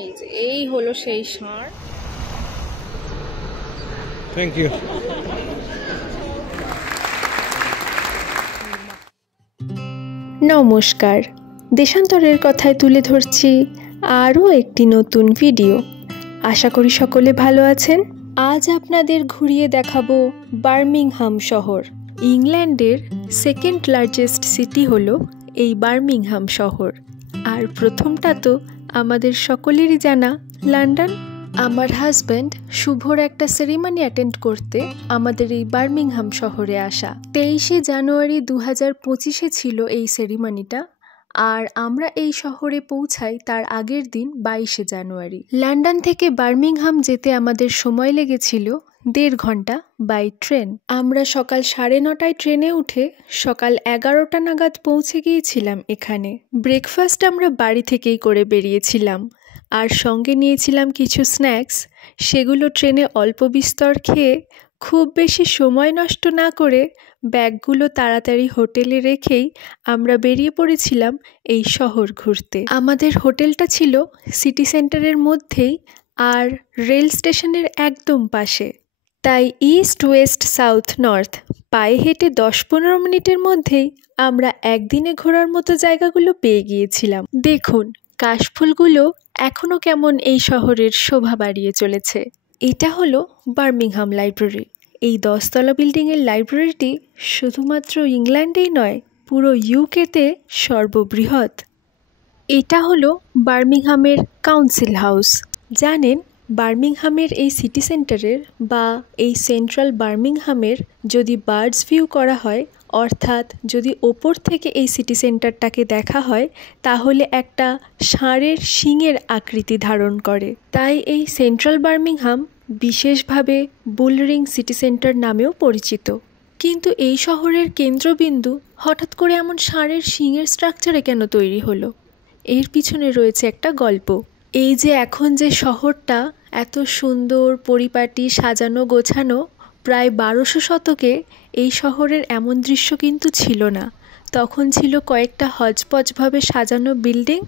এই যে এই হলো সেই ষাঁড়। Thank you. নমস্কার, দেশান্তরের কথায় তুলে ধরছি আরও একটি নতুন ভিডিও। আশা করি সকলে ভালো আছেন। আজ আপনাদের ঘুরিয়ে দেখাবো বার্মিংহাম শহর। ইংল্যান্ডের সেকেন্ড লার্জেস্ট সিটি হলো এই বার্মিংহাম শহর। আর প্রথমটা তো আমাদের সকলেরই জানা, লন্ডন। আমার হাজব্যান্ড শুভর একটা সেরিমনি অ্যাটেন্ড করতে আমাদের এই বার্মিংহাম শহরে আসা। 23শে জানুয়ারি 2025 ছিল এই সেরিমনিটা, আর আমরা এই শহরে পৌঁছাই তার আগের দিন 22শে জানুয়ারি। লন্ডন থেকে বার্মিংহাম যেতে আমাদের সময় লেগেছিল 1.5 ঘন্টা বাই ট্রেন। আমরা সকাল 9:30টায় ট্রেনে উঠে সকাল 11টা নাগাদ পৌঁছে গিয়েছিলাম এখানে। ব্রেকফাস্ট আমরা বাড়ি থেকেই করে বেরিয়েছিলাম, আর সঙ্গে নিয়েছিলাম কিছু স্ন্যাক্স। সেগুলো ট্রেনে অল্প বিস্তর খেয়ে খুব বেশি সময় নষ্ট না করে ব্যাগগুলো তাড়াতাড়ি হোটেলে রেখেই আমরা বেরিয়ে পড়েছিলাম এই শহর ঘুরতে। আমাদের হোটেলটা ছিল সিটি সেন্টারের মধ্যেই আর রেল স্টেশনের একদম পাশে। তাই ইস্ট ওয়েস্ট সাউথ নর্থ পায়ে হেঁটে 10-15 মিনিটের মধ্যেই আমরা একদিনে ঘোরার মতো জায়গাগুলো পেয়ে গিয়েছিলাম। দেখুন, কাশফুলগুলো এখনও কেমন এই শহরের শোভা বাড়িয়ে চলেছে। এটা হলো বার্মিংহাম লাইব্রেরি। এই 10তলা বিল্ডিংয়ের লাইব্রেরিটি শুধুমাত্র ইংল্যান্ডেই নয়, পুরো ইউকেতে সর্ববৃহৎ। এটা হলো বার্মিংহামের কাউন্সিল হাউস। জানেন, বার্মিংহামের এই সিটি সেন্টারের বা এই সেন্ট্রাল বার্মিংহামের যদি বার্ডস ভিউ করা হয়, অর্থাৎ যদি ওপর থেকে এই সিটি সেন্টারটাকে দেখা হয়, তাহলে একটা ষাঁড়ের শিংয়ের আকৃতি ধারণ করে। তাই এই সেন্ট্রাল বার্মিংহাম বিশেষভাবে বুলরিং সিটি সেন্টার নামেও পরিচিত। কিন্তু এই শহরের কেন্দ্রবিন্দু হঠাৎ করে এমন ষাঁড়ের শিংয়ের স্ট্রাকচারে কেন তৈরি হলো? এর পিছনে রয়েছে একটা গল্প। এই যে এখন যে শহরটা এত সুন্দর পরিপাটি সাজানো গোছানো, প্রায় 1200 শতকে এই শহরের এমন দৃশ্য কিন্তু ছিল না। তখন ছিল কয়েকটা হজপজভাবে সাজানো বিল্ডিং,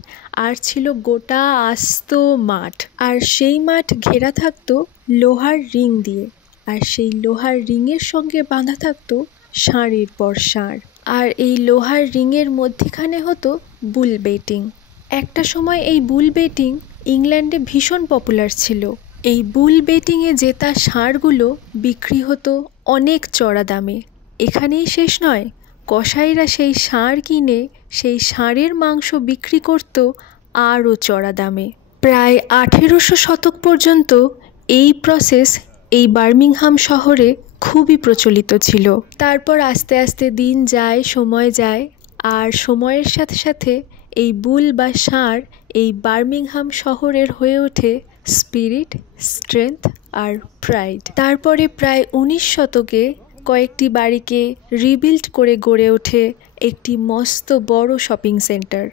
আর ছিল গোটা আস্ত মাঠ। আর সেই মাঠ ঘেরা থাকতো লোহার রিং দিয়ে, আর সেই লোহার রিংয়ের সঙ্গে বাঁধা থাকতো ষাঁড়ের পর ষাঁড়। আর এই লোহার রিংয়ের মধ্যেখানে হতো বুল বেটিং। একটা সময় এই বুল বেটিং ইংল্যান্ডে ভীষণ পপুলার ছিল। এই বুল বেটিংয়ে জেতা ষাঁড়গুলো বিক্রি হতো অনেক চড়া দামে। এখানেই শেষ নয়, কসাইরা সেই ষাঁড় কিনে সেই ষাঁড়ের মাংস বিক্রি করত আরও চড়া দামে। প্রায় 1800 শতক পর্যন্ত এই প্রসেস এই বার্মিংহাম শহরে খুবই প্রচলিত ছিল। তারপর আস্তে আস্তে দিন যায়, সময় যায়, আর সময়ের সাথে সাথে এই বুল বা ষাঁড় এই বার্মিংহাম শহরের হয়ে ওঠে স্পিরিট, স্ট্রেংথ আর প্রাইড। তারপরে প্রায় 19 শতকে কয়েকটি বাড়িকে রিবিল্ড করে গড়ে ওঠে একটি মস্ত বড় শপিং সেন্টার।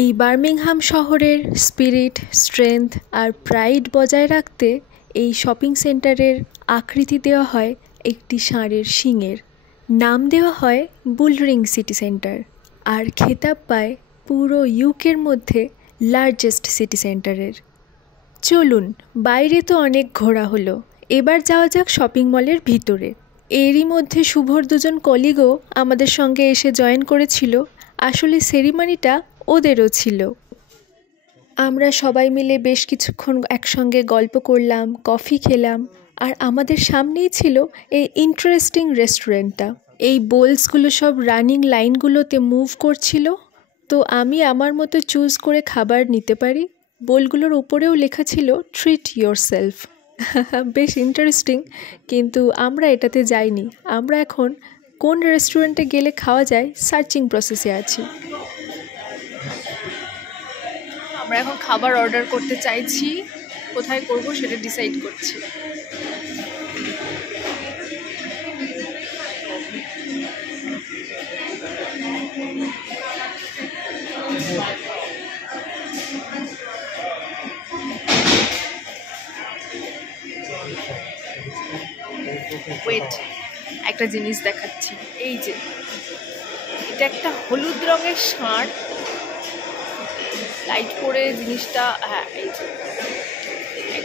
এই বার্মিংহাম শহরের স্পিরিট, স্ট্রেংথ আর প্রাইড বজায় রাখতে এই শপিং সেন্টারের আকৃতি দেওয়া হয় একটি ষাঁড়ের শিংয়ের। নাম দেওয়া হয় বুলরিং সিটি সেন্টার, আর খেতাব পায় পুরো ইউকের মধ্যে লার্জেস্ট সিটি সেন্টারের। চলুন, বাইরে তো অনেক ঘোরা হলো, এবার যাওয়া যাক শপিং মলের ভিতরে। এরই মধ্যে শুভর দুজন কলিগও আমাদের সঙ্গে এসে জয়েন করেছিল। আসলে সেরিমনিটা ওদেরও ছিল। আমরা সবাই মিলে বেশ কিছুক্ষণ একসঙ্গে গল্প করলাম, কফি খেলাম, আর আমাদের সামনেই ছিল এই ইন্টারেস্টিং রেস্টুরেন্টটা। এই বোলসগুলো সব রানিং লাইনগুলোতে মুভ করছিল, তো আমি আমার মতো চুজ করে খাবার নিতে পারি। বোলগুলোর উপরেও লেখা ছিল ট্রিট ইয়োরসেলফ। বেশ ইন্টারেস্টিং, কিন্তু আমরা এটাতে যাইনি। আমরা এখন কোন রেস্টুরেন্টে গেলে খাওয়া যায় সার্চিং প্রসেসে আছি। আমরা এখন খাবার অর্ডার করতে চাইছি, কোথায় করব সেটা ডিসাইড করছি। ওয়েট, একটা জিনিস দেখাচ্ছি। এই যে এটা একটা হলুদ রঙের ষাঁড়, লাইট পরে জিনিসটা, হ্যাঁ এই যে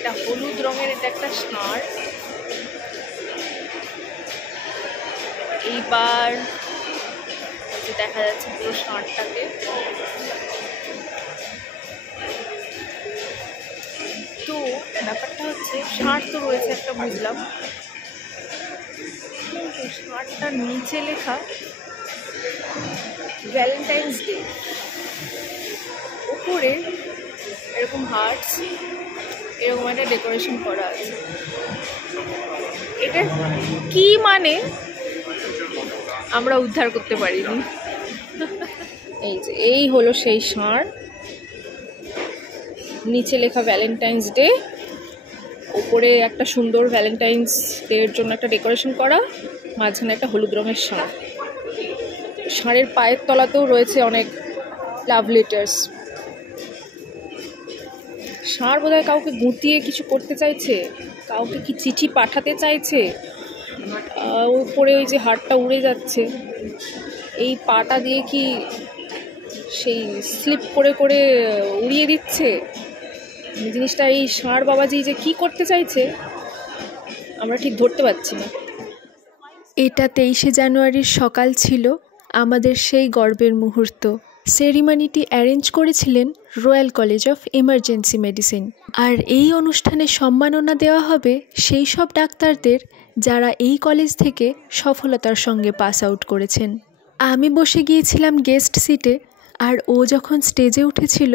এটা হলুদ রঙের, এটা একটা ষাঁড়। এইবার দেখা যাচ্ছে পুরো ষাঁড়টাকে। তো ব্যাপারটা হচ্ছে ষাঁড় তো রয়েছে একটা, বুঝলাম, ষাঁড়টার নিচে লেখা ভ্যালেন্টাইন্স ডে, উপরে এরকম হার্টস, এরকম একটা ডেকোরেশন করা আছে। এটা কি মানে আমরা উদ্ধার করতে পারিনি। এই যে এই হলো সেই ষাঁড়, নিচে লেখা ভ্যালেন্টাইন্স ডে, উপরে একটা সুন্দর ভ্যালেন্টাইন্স ডে এর জন্য একটা ডেকোরেশন করা, মাঝখানে একটা হলুদ রঙের ষাঁড়। ষাঁড়ের পায়ের তলাতেও রয়েছে অনেক লাভ লেটার্স। ষাঁড় বোধহয় কাউকে গুঁতিয়ে কিছু করতে চাইছে, কাউকে কি চিঠি পাঠাতে চাইছে। উপরে ওই যে হাড়টা উড়ে যাচ্ছে, এই পাটা দিয়ে কি সেই স্লিপ করে করে উড়িয়ে দিচ্ছে জিনিসটা। এই ষাঁড় বাবাজি যে কি করতে চাইছে আমরা ঠিক ধরতে পারছি না। এটা 23শে জানুয়ারির সকাল ছিল, আমাদের সেই গর্বের মুহূর্ত। সেরিমনিটি অ্যারেঞ্জ করেছিলেন royal college of emergency medicine. আর এই অনুষ্ঠানে সম্মাননা দেওয়া হবে সেই সব ডাক্তারদের যারা এই কলেজ থেকে সফলতার সঙ্গে পাস আউট করেছেন। আমি বসে গিয়েছিলাম গেস্ট সিটে, আর ও যখন স্টেজে উঠেছিল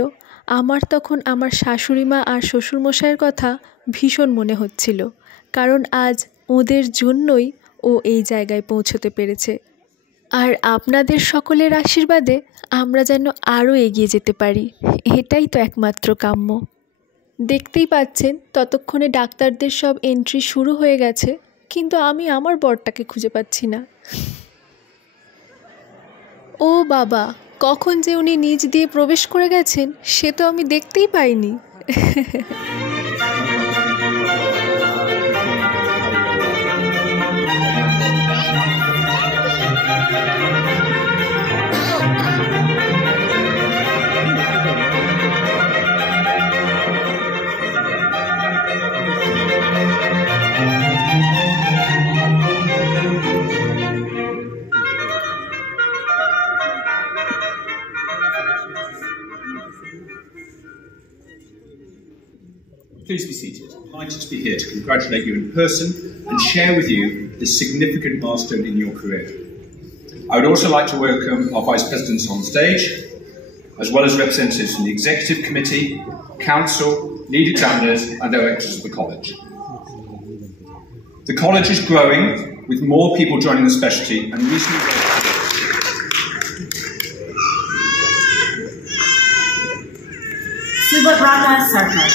আমার তখন আমার শাশুড়ি মা আর শ্বশুরমশাইয়ের কথা ভীষণ মনে হচ্ছিল, কারণ আজ ওদের জন্যই ও এই জায়গায় পৌঁছতে পেরেছে। আর আপনাদের সকলের আশীর্বাদে আমরা যেন আরও এগিয়ে যেতে পারি, এটাই তো একমাত্র কাম্য। দেখতেই পাচ্ছেন ততক্ষণে ডাক্তারদের সব এন্ট্রি শুরু হয়ে গেছে, কিন্তু আমি আমার বরটাকে খুঁজে পাচ্ছি না। ও বাবা, কখন যে উনি নিচ দিয়ে প্রবেশ করে গেছেন সে তো আমি দেখতেই পাইনি। Please be seated. I'd just be here to congratulate you in person and share with you this significant milestone in your career. I would also like to welcome our Vice Presidents on stage, as well as representatives from the Executive Committee, Council, lead examiners and directors of the College. The College is growing, with more people joining the specialty and recently... Subabrata Sarkar.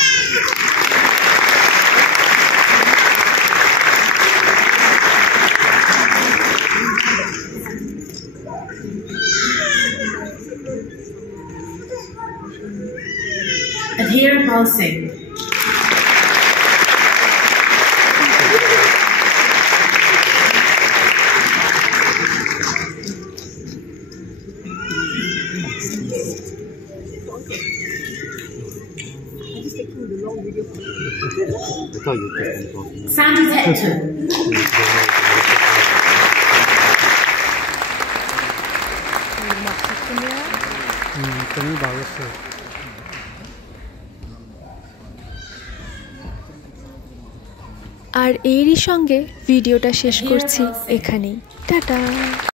Adhir Pal Singh. Sandy Hector. আর এরই সঙ্গে ভিডিওটা শেষ করছি এখানেই। Tata.